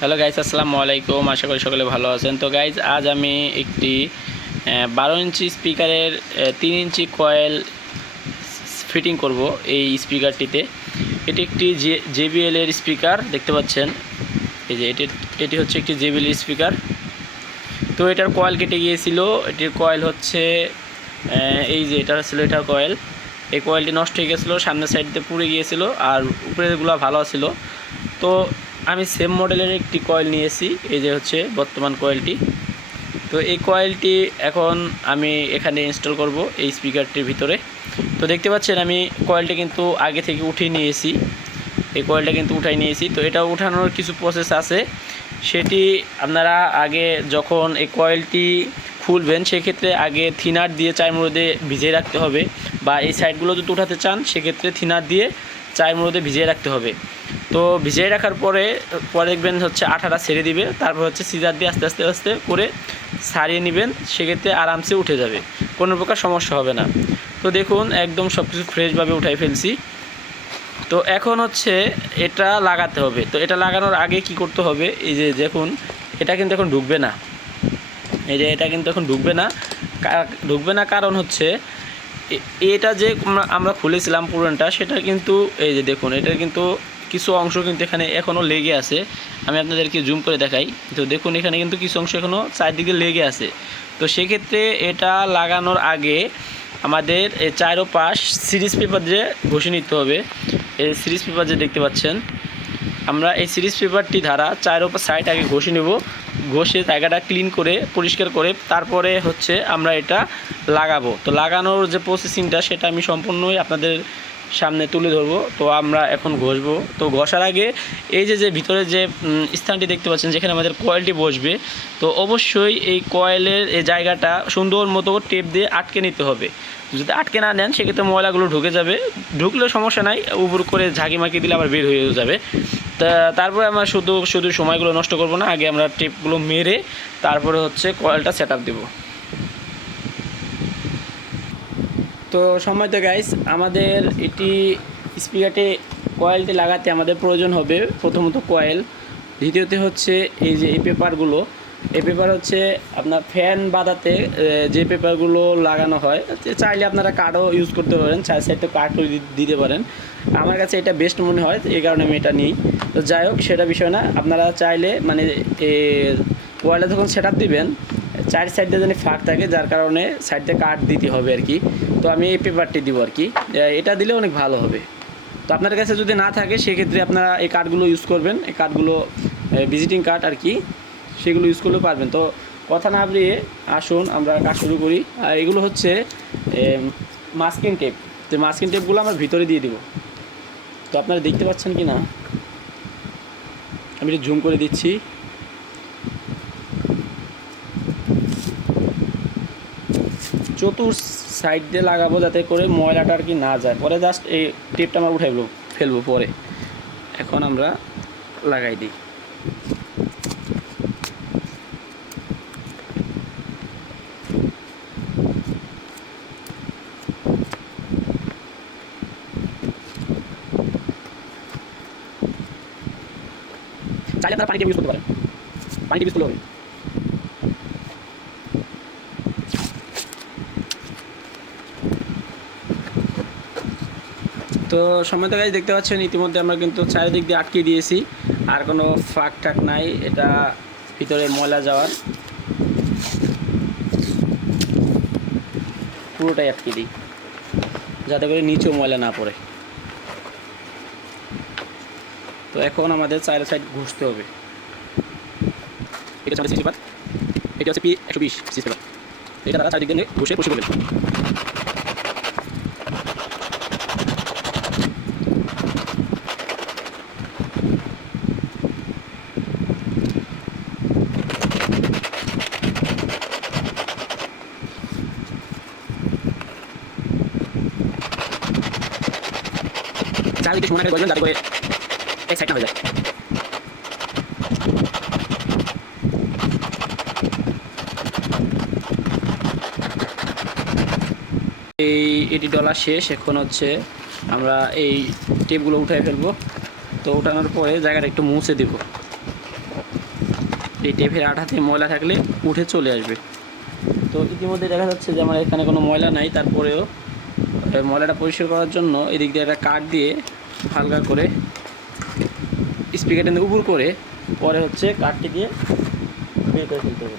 Hello guys, আসসালামু আলাইকুম। আশা করি সকলে ভালো আছেন। তো গাইজ, আজ আমি একটি 12 ইঞ্চি স্পিকারের 3 ইঞ্চি কয়েল ফিটিং করব এই স্পিকারটিতে। এটি একটি JBL এর স্পিকার দেখতে পাচ্ছেন। এই যে এটি হচ্ছে একটি JBL স্পিকার। তো এটার কয়েল কেটে গিয়েছিল। এটির কয়েল হচ্ছে এই যে এটা ছিল এটার কয়েল। এই কয়েলটি নষ্ট হয়ে গেছিলো, সামনের সাইড দিয়ে পুড়ে গিয়েছিল, আর উপরেরগুলো ভালো ছিল। তো আমি সেম মডেলের একটি কয়েল নিয়েছি, এই যে হচ্ছে বর্তমান কয়েলটি। তো এই কয়েলটি এখন আমি এখানে ইনস্টল করব এই স্পিকারটির ভিতরে। তো দেখতে পাচ্ছেন আমি কয়েলটা কিন্তু আগে থেকে উঠিয়ে নিয়েছি। এই কয়েলটা কিন্তু উঠাই নিয়েছি। তো এটা উঠানোর কিছু প্রসেস আছে, সেটি আপনারা আগে যখন এই কয়েলটি খুলবেন সেক্ষেত্রে আগে থিনার দিয়ে চায়ের মধ্যে ভিজিয়ে রাখতে হবে, বা এই সাইডগুলো যদি উঠাতে চান সেক্ষেত্রে থিনার দিয়ে চায়ের মধ্যে ভিজিয়ে রাখতে হবে। তো ভিজিয়ে রাখার পরে দেখবেন হচ্ছে আঠাটা ছেড়ে দিবে, তারপর হচ্ছে সিজার দিয়ে আস্তে আস্তে আস্তে করে সারিয়ে নেবেন, সেক্ষেত্রে আরামসে উঠে যাবে, কোনো প্রকার সমস্যা হবে না। তো দেখুন একদম সব কিছু ফ্রেশভাবে উঠাই ফেলছি। তো এখন হচ্ছে এটা লাগাতে হবে। তো এটা লাগানোর আগে কি করতে হবে, এই যে দেখুন এটা কিন্তু এখন ঢুকবে না। এই যে এটা কিন্তু এখন ঢুকবে না কারণ হচ্ছে এটা যে আমরা খুলেছিলাম পুরনটা, সেটা কিন্তু এই যে দেখুন এটার কিন্তু কিছু অংশ কিন্তু এখানে এখনও লেগে আছে। আমি আপনাদেরকে জুম করে দেখাই। তো দেখুন এখানে কিন্তু কিছু অংশ এখনও চারদিকে লেগে আছে। তো সেক্ষেত্রে এটা লাগানোর আগে আমাদের এই চারোপাশ সিরিজ পেপার দিয়ে ঘষে নিতে হবে। এই সিরিজ পেপার যে দেখতে পাচ্ছেন, আমরা এই সিরিজ পেপারটি দ্বারা চারোপাশ সাইড আগে ঘষে নেব। ঘষে জায়গাটা ক্লিন করে পরিষ্কার করে তারপরে হচ্ছে আমরা এটা লাগাবো। তো লাগানোর যে প্রসেসিংটা সেটা আমি সম্পূর্ণই আপনাদের সামনে তুলে ধরবো। তো আমরা এখন ঘষবো। তো ঘষার আগে এই যে ভিতরে যে স্থানটি দেখতে পাচ্ছেন যেখানে আমাদের কয়েলটি বসবে, তো অবশ্যই এই কয়েলের এই জায়গাটা সুন্দর মতো টেপ দিয়ে আটকে নিতে হবে। যদি আটকে না নেন সেক্ষেত্রে ময়লাগুলো ঢুকে যাবে। ঢুকলে সমস্যা নাই, উপর করে ঝাঁকি মাকি দিলে আবার বের হয়ে যাবে। তারপরে আমরা শুধু সময়গুলো নষ্ট করব না, আগে আমরা টেপগুলো মেরে তারপরে হচ্ছে কয়েলটা সেট আপ দেবো। তো সময় তো গাইস, আমাদের এটি স্পিকারটি কয়েলটি লাগাতে আমাদের প্রয়োজন হবে প্রথমত কয়েল, দ্বিতীয়তে হচ্ছে এই যে এই পেপারগুলো। এই পেপার হচ্ছে আপনার ফ্যান বাঁধাতে যে পেপারগুলো লাগানো হয়, চাইলে আপনারা কাঠও ইউজ করতে পারেন, চার সাইডে কাঠও দিতে পারেন। আমার কাছে এটা বেস্ট মনে হয়, এই কারণে আমি এটা নিই। তো যাই হোক, সেটা বিষয় না। আপনারা চাইলে মানে কয়েলটা যখন সেট আপ দিবেন চার সাইডে যেন ফাঁক থাকে, যার কারণে সাইডে কাঠ দিতে হবে আর কি। তো আমি এই পেপারটি দিব আর কি, এটা দিলে অনেক ভালো হবে। তো আপনার কাছে যদি না থাকে সেক্ষেত্রে আপনারা এই কাঠগুলো ইউজ করবেন। এই কাঠগুলো ভিজিটিং কাঠ আর কি, সেগুলো ইউজ করলেও পারবেন। তো কথা না বাড়িয়ে আসুন আমরা কাজ শুরু করি। আর এগুলো হচ্ছে মাস্কিং টেপ। তো মাস্কিং টেপগুলো আমরা ভিতরে দিয়ে দিব। তো আপনারা দেখতে পাচ্ছেন কি না, আমি একটু জুম করে দিচ্ছি। চতুর সাইড দিয়ে লাগাবো যাতে করে ময়লাটা আর কি না যায়। পরে জাস্ট এই টেপটা আমরা উঠাই ফেলবো পরে। এখন আমরা লাগাই দিই। চাইলে আপনারা পানি টেপ ইউজ করতে পারেন, পানি টেপ ইউজ করলে হবে। তো সময় তো গাইজ দেখতে পাচ্ছেন ইতিমধ্যে আমরা কিন্তু চারিদিক দিয়ে আটকে দিয়েছি, আর কোনো ফাঁক ঠাক নাই এটা ভিতরে ময়লা যাওয়ার। পুরোটাই আটকে দিই যাতে করে নিচেও ময়লা না পড়ে। তো এখন আমাদের চার সাইড ঘষতে হবে। এটা হচ্ছে পেপার, এটা হচ্ছে P120 সিরিজ পেপার। এটা তারা চারিদিক দিয়ে ঘষে পরিষ্কার করবেন। চারিদিকে সমান করে বসবেন যাতে করে এক সাইড না হয়ে যায়। এটি ডলা শেষ। এখন হচ্ছে আমরা এই টেপগুলো উঠাই ফেলবো। তো উঠানোর পরে জায়গাটা একটু মুছে দেব। এই টেপের আঠাতে ময়লা থাকলে উঠে চলে আসবে। তো ইতিমধ্যে দেখা যাচ্ছে যে আমার এখানে কোনো ময়লা নাই, তারপরেও ময়লাটা পরিষ্কার করার জন্য এদিক দিয়ে একটা কাঠ দিয়ে হালকা করে স্পিকারটা উপর করে পরে হচ্ছে কাঠটি দিয়ে বের করে ফেলতে হবে।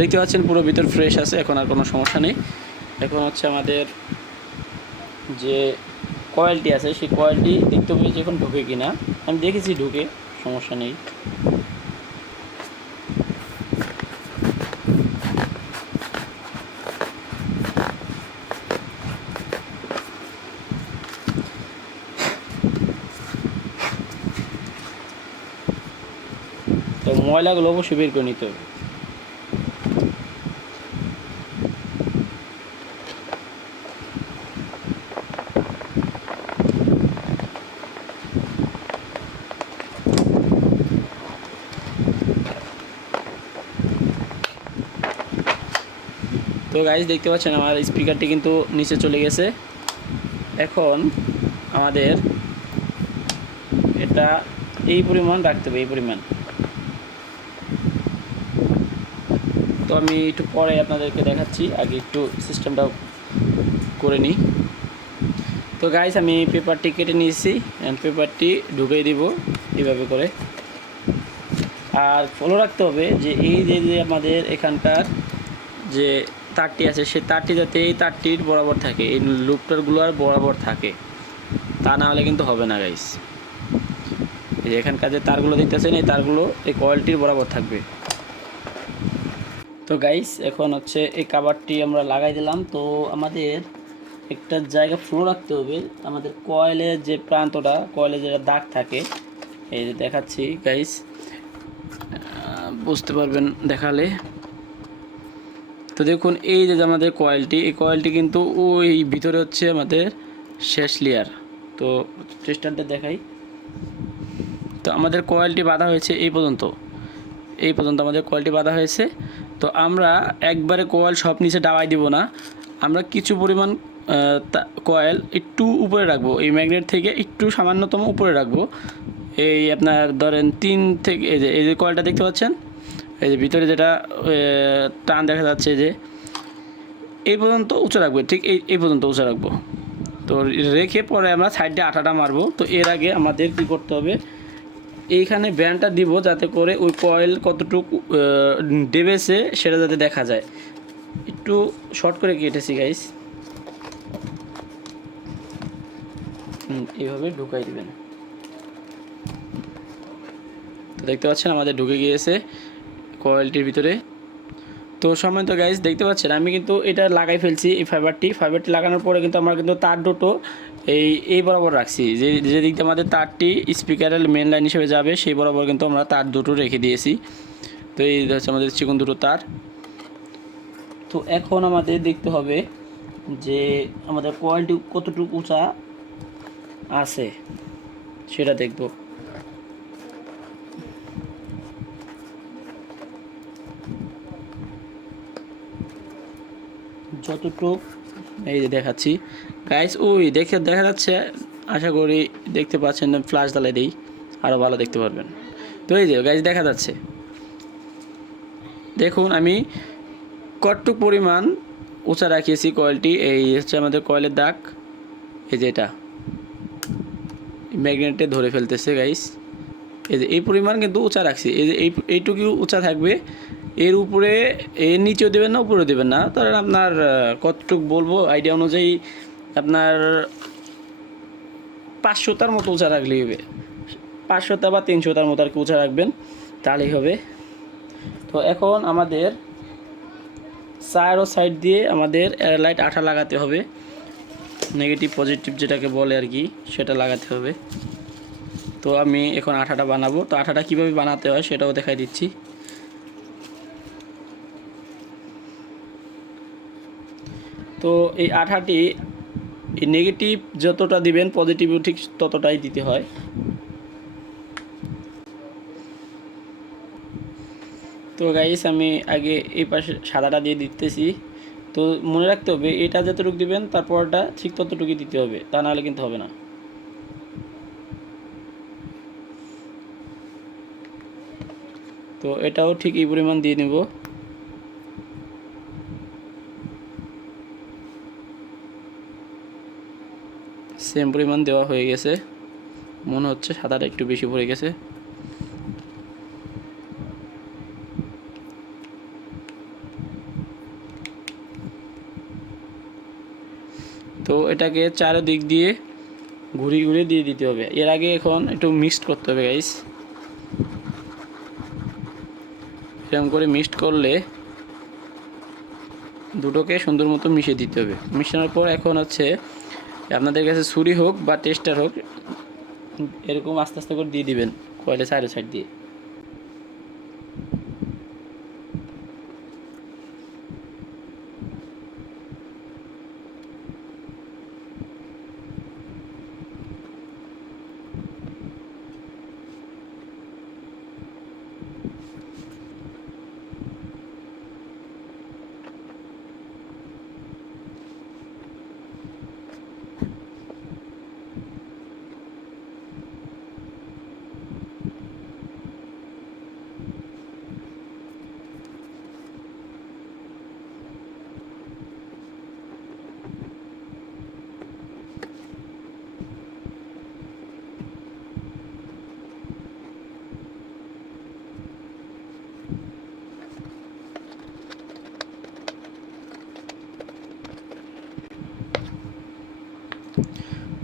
দেখতে পাচ্ছেন পুরো ভিতর ফ্রেশ আছে, এখন আর কোনো সমস্যা নেই। এখন হচ্ছে আমাদের যে কয়েলটি আছে সেই কয়েলটি দেখতে হবে যে এখন ঢুকে কিনা। আমি দেখেছি ঢুকে, সমস্যা নেই। তো ময়লাগুলো অবশ্যই বের করে নিতে হবে। তো গাইস দেখতে পাচ্ছেন আমার স্পিকারটি কিন্তু নিচে চলে গেছে। এখন আমাদের এটা এই পরিমাণ রাখতে হবে, এই পরিমাণ। তো আমি একটু পরে আপনাদেরকে দেখাচ্ছি, আগে একটু সিস্টেমটা করে নিই। তো গাইস আমি পেপারটি কেটে নিয়েছি, পেপারটি ঢুকিয়ে দিব এইভাবে করে। আর ফলো রাখতে হবে যে এই যে আমাদের এখানকার যে তারটি আছে সেই তারটি যাতে এই তারটির বরাবর থাকে, এই লুপটারগুলো আর বরাবর থাকে, তা না হলে কিন্তু হবে না গাইস। এই যে এখানকার যে তারগুলো দেখতেছেন এই তারগুলো এই কয়েলটির বরাবর থাকবে। তো গাইস এখন হচ্ছে এই কাবারটি আমরা লাগাই দিলাম। তো আমাদের একটা জায়গা ফ্লো রাখতে হবে, আমাদের কয়েলের যে প্রান্তটা, কয়েলের যে দাগ থাকে, এই যে দেখাচ্ছি গাইস, বুঝতে পারবেন দেখালে। তো দেখুন এই যে আমাদের কয়েলটি, এই কয়েলটি কিন্তু ওই ভিতরে হচ্ছে আমাদের শেষ লেয়ার। তো চেষ্টাটা দেখাই। তো আমাদের কয়েলটি বাঁধা হয়েছে এই পর্যন্ত, এই পর্যন্ত আমাদের কয়েলটি বাঁধা হয়েছে। তো আমরা একবারে কয়েল সব নিচে ডাবাই দিব না, আমরা কিছু পরিমাণ কয়েল একটু উপরে রাখবো, এই ম্যাগনেট থেকে একটু সামান্যতম উপরে রাখবো। এই আপনার ধরেন 3 থেকে এই যে কয়েলটা দেখতে পাচ্ছেন, এই যে ভিতরে যেটা টান দেখা যাচ্ছে, যে এই পর্যন্ত উঁচু রাখবো, ঠিক এই পর্যন্ত উঁচু রাখবো। তো রেখে পরে আমরা সাইডে আঠাটা মারবো। তো এর আগে আমাদের কী করতে হবে, এইখানে ব্যান্ডটা দিব যাতে করে ওই কয়েল কতটুকু ডেবেছে সেটা যাতে দেখা যায়। একটু শর্ট করে কেটেছি গাইস, এইভাবে ঢুকাই দিবেন। তো দেখতে পাচ্ছেন আমাদের ঢুকে গিয়েছে কয়েলটির ভিতরে। তো সম্মানিত গাইস দেখতে পাচ্ছেন আমি কিন্তু এটা লাগাই ফেলছি, এই ফাইবারটি লাগানোর পরে কিন্তু আমরা কিন্তু তার দুটো এই বরাবর রাখছি, যে দিক দিয়ে আমাদের তারটি স্পিকারের মেন লাইন হিসেবে যাবে সেই বরাবর কিন্তু আমরা তার দুটো রেখে দিয়েছি। তো এই হচ্ছে আমাদের চিকন দুটো তার। তো এখন আমাদের দেখতে হবে যে আমাদের কয়েলটি কতটুকু উঁচা আছে সেটা দেখব। যতটুক এই যে দেখাচ্ছি গাইস, ওই দেখা যাচ্ছে, আশা করি দেখতে পাচ্ছেন। ফ্ল্যাশ জ্বালাই দিই আরও ভালো দেখতে পারবেন। তো এই যে গাইস দেখা যাচ্ছে, দেখুন আমি কতটুক পরিমাণ উঁচা রাখিয়েছি কয়েলটি। এই হচ্ছে আমাদের কয়েলের দাগ, এই যে এটা ম্যাগনেটে ধরে ফেলতেছে গাইস। এই যে এই পরিমাণ কিন্তু উঁচা রাখছি, এই যে এইটুকু উঁচা থাকবে। এর উপরে, এর নিচেও দেবেন না উপরেও দেবেন না, ধরেন আপনার কতটুক বলবো আইডিয়া অনুযায়ী আপনার 500টার মতো উঁচা রাখলেই হবে, 500টা বা 300টার মতো আর কি উঁচা রাখবেন, তাহলেই হবে। তো এখন আমাদের চারো সাইড দিয়ে আমাদের লাইট আঠা লাগাতে হবে, নেগেটিভ পজিটিভ যেটাকে বলে আর কি, সেটা লাগাতে হবে। তো আমি এখন আঠাটা বানাবো। তো আঠাটা কীভাবে বানাতে হয় সেটাও দেখাই দিচ্ছি। তো এই আঠাটি এই নেগেটিভ যতটা দিবেন পজিটিভও ঠিক ততটাই দিতে হয়। তো গাইস আমি আগে এই পাশে সাদাটা দিয়ে দিতেছি। তো মনে রাখতে হবে এটা যতটুকু দিবেন তারপরটা ঠিক ততটুকুই দিতে হবে, তা নাহলে কিন্তু হবে না। তো এটাও ঠিক এই পরিমাণ দিয়ে নেব। সেম পরিমাণ দেওয়া হয়ে গেছে, মনে হচ্ছে সাদাটা একটু বেশি পড়ে গেছে। তো এটাকে চারদিক দিয়ে ঘুরিয়ে ঘুরিয়ে দিয়ে দিতে হবে। এর আগে এখন একটু মিক্সড করতে হবে গাইস। এরকম করে মিক্সড করলে দুটোকে সুন্দর মতো মিশিয়ে দিতে হবে। মিশানোর পর এখন হচ্ছে আপনাদের কাছে ছুরি হোক বা টেস্টার হোক, এরকম আস্তে আস্তে করে দিয়ে দিবেন কয়েলে সাইডে সাইড দিয়ে।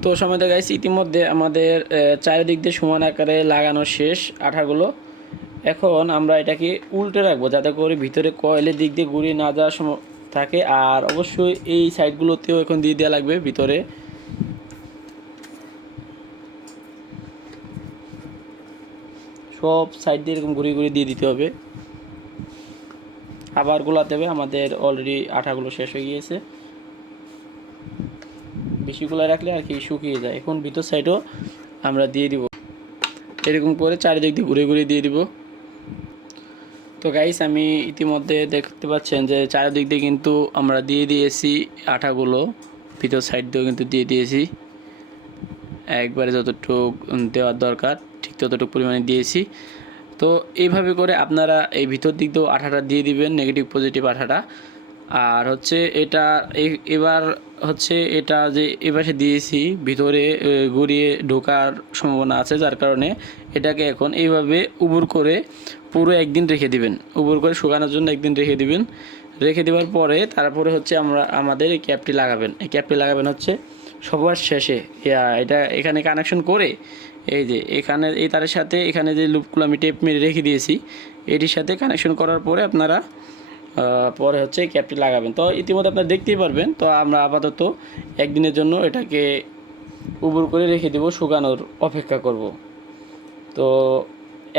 তো সময়টা গাইস ইতিমধ্যে আমাদের চারিদিক দিয়ে সমান আকারে লাগানো শেষ আঠাগুলো। এখন আমরা এটাকে উল্টে রাখবো যাতে করে ভিতরে কয়েলের দিক দিয়ে ঘুরিয়ে না যাওয়ার সময় থাকে। আর অবশ্যই এই সাইডগুলোতেও এখন দিয়ে দেওয়া লাগবে, ভিতরে সব সাইড দিয়ে এরকম ঘুরিয়ে ঘুরিয়ে দিয়ে দিতে হবে। আবার গোলাতে হবে, আমাদের অলরেডি আঠাগুলো শেষ হয়ে গিয়েছে। বেশি গোলায় রাখলে আর কি শুকিয়ে যায়। এখন ভিতর সাইডও আমরা দিয়ে দিব, এরকম করে চারিদিক দিয়ে ঘুরে ঘুরে দিয়ে দিব। তো গাইস আমি ইতিমধ্যে দেখতে পাচ্ছেন যে চারিদিক দিয়ে কিন্তু আমরা দিয়ে দিয়েছি আঠাগুলো, ভিতর সাইড দিয়েও কিন্তু দিয়ে দিয়েছি। একবারে যতটুকু দেওয়ার দরকার ঠিক ততটুকু পরিমাণে দিয়েছি। তো এইভাবে করে আপনারা এই ভিতর দিক দিয়েও আঠাটা দিয়ে দিবেন, নেগেটিভ পজিটিভ আঠাটা। আর হচ্ছে এটা এবার হচ্ছে এটা যে এপাশে দিয়েছি ভিতরে গড়িয়ে ঢোকার সম্ভাবনা আছে, যার কারণে এটাকে এখন এইভাবে উবুর করে পুরো একদিন রেখে দিবেন। উবুর করে শুকানোর জন্য একদিন রেখে দিবেন। রেখে দেওয়ার পরে তারপরে হচ্ছে আমাদের এই ক্যাপটি লাগাবেন। এই ক্যাপটি লাগাবেন হচ্ছে সবার শেষে। এটা এখানে কানেকশন করে এই যে এখানে এই তারের সাথে এখানে যে লুপগুলো আমি টেপ মেরে রেখে দিয়েছি এটির সাথে কানেকশন করার পরে আপনারা পরে হচ্ছে ক্যাপটি লাগাবেন। তো ইতিমধ্যে আপনারা দেখতেই পারবেন। তো আমরা আপাতত একদিনের জন্য এটাকে উবুর করে রেখে দেব, শুকানোর অপেক্ষা করব। তো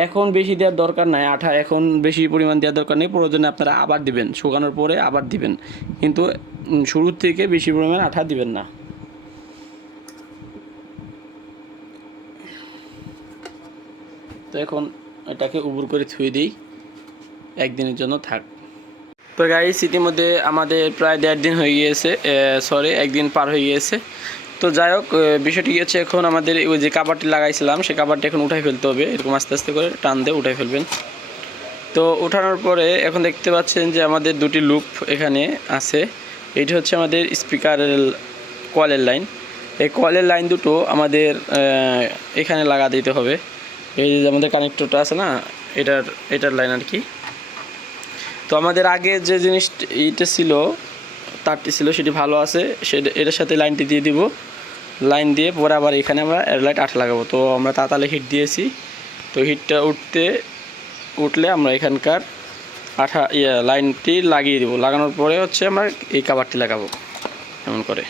এখন বেশি দেওয়ার দরকার নাই আঠা, এখন বেশি পরিমাণ দেওয়ার দরকার নেই। প্রয়োজনে আপনারা আবার দিবেন, শুকানোর পরে আবার দিবেন, কিন্তু শুরুর থেকে বেশি পরিমাণ আঠা দিবেন না। তো এখন এটাকে উবুর করে থুয়ে দিই, একদিনের জন্য থাক। তো গাইস ইতিমধ্যে আমাদের প্রায় 1.5 দিন হয়ে গিয়েছে, সরি 1 দিন পার হয়ে গিয়েছে। তো যাই হোক বিষয়টি হচ্ছে এখন আমাদের ওই যে কাবারটি লাগাইছিলাম সেই কাবারটি এখন উঠাই ফেলতে হবে। এরকম আস্তে আস্তে করে টান দিয়ে উঠাই ফেলবেন। তো উঠানোর পরে এখন দেখতে পাচ্ছেন যে আমাদের দুটি লুপ এখানে আছে। এটি হচ্ছে আমাদের স্পিকারের কয়েলের লাইন। এই কয়েলের লাইন দুটো আমাদের এখানে লাগা দিতে হবে। এই যে আমাদের কানেক্টরটা আছে না, এটার লাইন আর কি। তো আমাদের আগে যে জিনিস এইটা ছিল, তারটি ছিল, সেটি ভালো আছে, এটার সাথে লাইনটি দিয়ে দিব। লাইন দিয়ে পরে আবার এখানে আমরা এয়ারলাইট আঠা লাগাবো। তো আমরা তাতালে হিট দিয়েছি। তো হিটটা উঠলে আমরা এখানকার লাইনটি লাগিয়ে দেবো। লাগানোর পরে হচ্ছে আমরা এই কাভারটি লাগাবো এমন করে।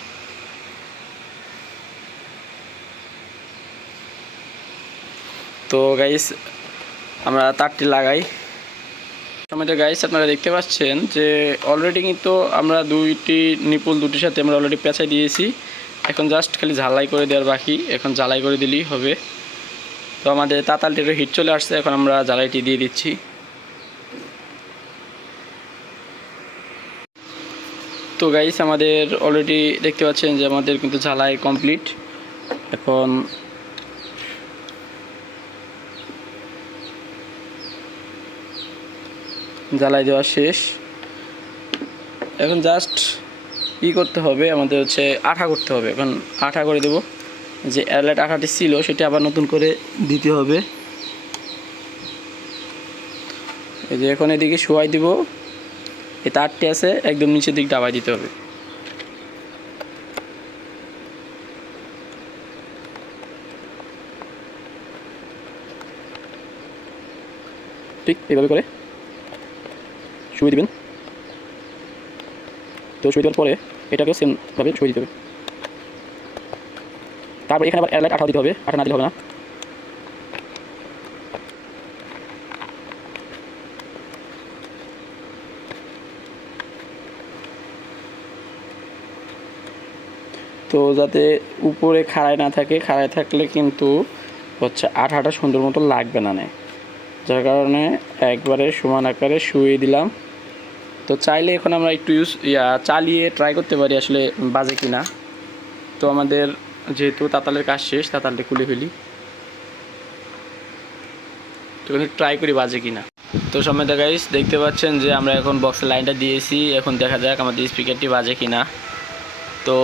তো গাইস আমরা তারটি লাগাই। সময়টা গাইস আপনারা দেখতে পাচ্ছেন যে অলরেডি কিন্তু আমরা দুটির সাথে আমরা অলরেডি পেঁচাই দিয়েছি। এখন জাস্ট খালি ঝালাই করে দেওয়ার বাকি, এখন ঝালাই করে দিলেই হবে। তো আমাদের তাতালটির হিট চলে আসছে, এখন আমরা জ্বালাইটি দিয়ে দিচ্ছি। তো গাইস আমাদের অলরেডি দেখতে পাচ্ছেন যে আমাদের কিন্তু ঝালাই কমপ্লিট। এখন জ্বালাই দেওয়া শেষ। এখন জাস্ট করতে হবে, আমাদের হচ্ছে আঠা করতে হবে। এখন আঠা করে দেব, যে এয়ারলাইট আঠাটি ছিল সেটা আবার নতুন করে দিতে হবে। এই যে এখন এদিকে শোয়াই দিব, এই তারটি আছে একদম নিচের দিক ডাবাই দিতে হবে। ঠিক এইভাবে করে শুয়ে দিবেন। তো শুয়ে দেওয়ার পরে এটাকেও সেমভাবে শুয়ে দিতে হবে। তারপর এখানে আবার এয়ারলাইট আঠা দিতে হবে, আঠা না দিলে হবে না। তো যাতে উপরে খাড়ায় না থাকে, খাড়ায় থাকলে কিন্তু হচ্ছে আঠাটা সুন্দর মতো লাগবে না, যার কারণে একবারে সমান আকারে শুয়ে দিলাম। তো চাইলে এখন আমরা একটু চালিয়ে ট্রাই করতে পারি আসলে বাজে কিনা। তো আমাদের যেহেতু তাতালের কাজ শেষ, তাতালটা খুলে ফেলি, তো ট্রাই করি বাজে কিনা। তো সময় গাইস দেখতে পাচ্ছেন যে আমরা এখন বক্সের লাইনটা দিয়েছি। এখন দেখা যাক আমাদের স্পিকারটি বাজে কিনা। তো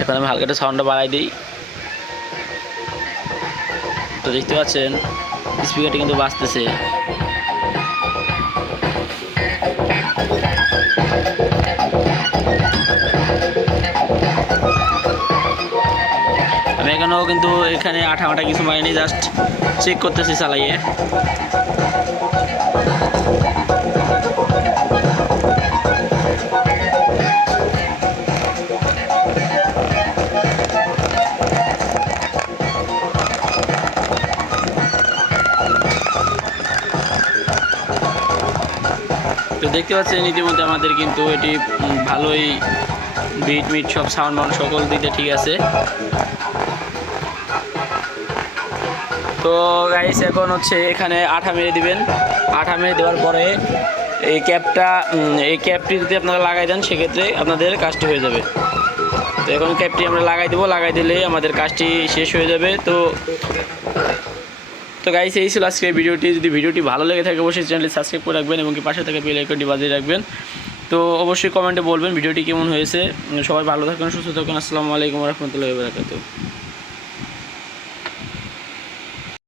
এখন আমি হালকা একটা সাউন্ডটা বাড়াই দিই। তো দেখতে পাচ্ছেন স্পিকারটি কিন্তু বাজতেছে। আমি এখানেও কিন্তু এখানে আঠা মাঠা কিছু মারিনি, জাস্ট চেক করতেছি চালাইয়ে। তো দেখতে পাচ্ছেন ইতিমধ্যে আমাদের কিন্তু এটি ভালোই বিট মিট সব সাউন্ড বাউন্ড সকল দিতে ঠিক আছে। তো গাইস এখন হচ্ছে এখানে আঠা মেরে দিবেন। আঠা মেরে দেওয়ার পরে এই ক্যাপটি যদি আপনারা লাগাই দেন সেক্ষেত্রে আপনাদের কাজটি হয়ে যাবে। তো এখন ক্যাপটি আমরা লাগাই দেবো, লাগাই দিলেই আমাদের কাজটি শেষ হয়ে যাবে। তো গাইস এই ছিল আজকের ভিডিওটি। যদি ভিডিওটি ভালো লেগে থাকে অবশ্যই চ্যানেলটি সাবস্ক্রাইব করে রাখবেন এবং কি পাশে থাকা বেল আইকনটি বাজিয়ে রাখবেন। তো অবশ্যই কমেন্টে বলবেন ভিডিওটি কেমন হয়েছে। সবাই ভালো থাকুন, সুস্থ থাকুন। আসসালামু আলাইকুম ওয়া রাহমাতুল্লাহি ওয়া বারাকাতুহু।